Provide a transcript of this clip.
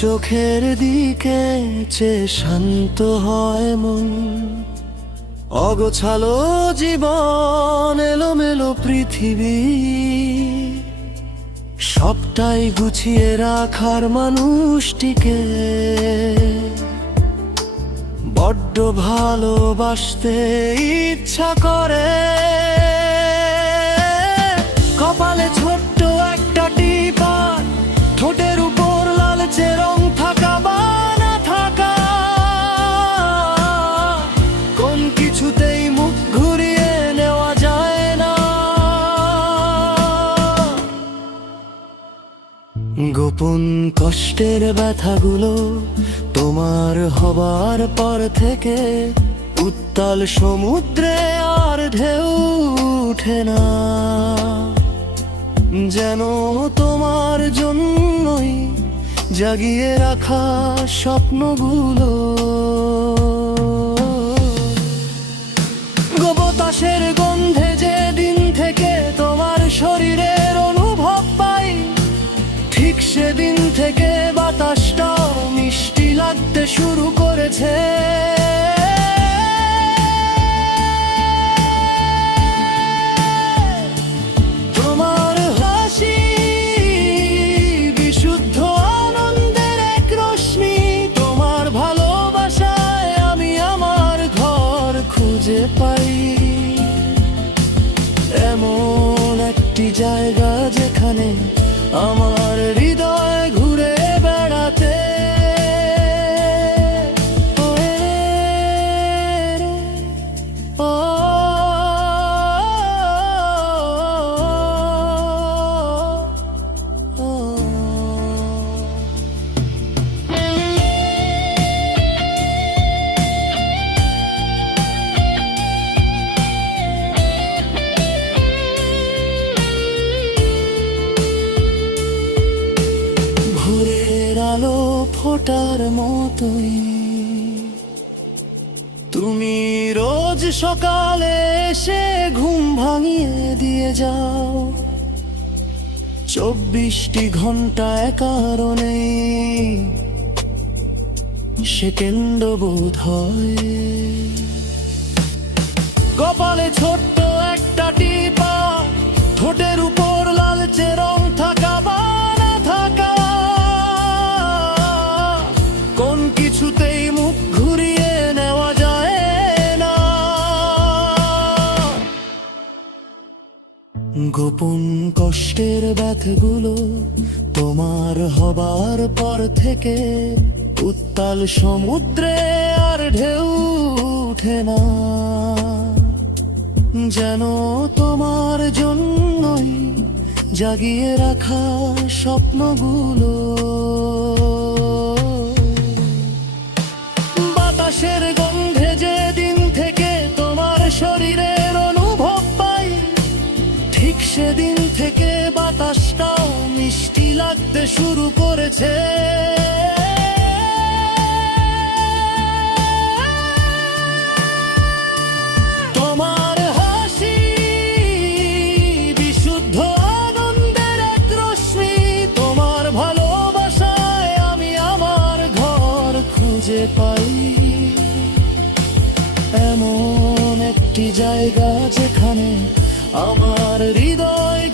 চোখের দিকে চেয়ে শান্ত হয় মন। অগোছালো জীবন, এলোমেলো পৃথিবী, সবটাই গুছিয়ে রাখার মানুষটিকে বড্ড ভালোবাসতে ইচ্ছা করে। কপালে ছোট্ট একটা টিপা, ঠোঁটের উপর লালচে রং থাকা বা না থাকা, কোন কিছুতেই মুখ ঘুরিয়ে নেওয়া যায় না। গোপন কষ্টের ব্যথাগুলো তোমার হবার পর থেকে উত্তাল সমুদ্রে আর ঢেউ ওঠে না। যেন তোমার জন্যই জাগিয়ে রাখা স্বপ্নগুলো বাতাসের গন্ধে যেদিন থেকে তোমার শরীরের অনুভব পাই, ঠিক সেদিন থেকে বাতাসটাও মিষ্টি লাগতে শুরু করেছে। তোমার হাসি বিশুদ্ধ আনন্দের এক রশ্মি, তোমার ভালোবাসায় আমি আমার ঘর খুঁজে পাই। এমন একটি জায়গা যেখানে আমার হৃদয় ঘুরে বেড়াতে আলো ফোটার মতোই তুমি রোজ সকালে এসে ঘুম ভাঙিয়ে দিয়ে যাও। 24টি ঘন্টা কারণে সেকেন্ড বোধ হয়। কপালে ছোট্ট একটা টিপা, ঠোঁটের উপর লালচে রং থাকা বা না থাকা, কোন কিছুতেই মুখ ঘুরিয়ে নেওয়া যায় না। গোপন কষ্টের ব্যথাগুলো তোমার হবার পর থেকে উত্তাল সমুদ্রে আর ঢেউ ওঠে না। যেন তোমার জন্যই জাগিয়ে রাখা স্বপ্নগুলো বাতাসের গন্ধে যেদিন থেকে তোমার শরীরের অনুভব পাই, ঠিক সেদিন থেকে বাতাসটাও মিষ্টি লাগতে শুরু করেছে। তোমার হাসি বিশুদ্ধ আনন্দের এক রশ্মি, তোমার ভালোবাসায় আমি আমার ঘর খুঁজে পাই। এমন একটি জায়গা যেখানে আমার হৃদয়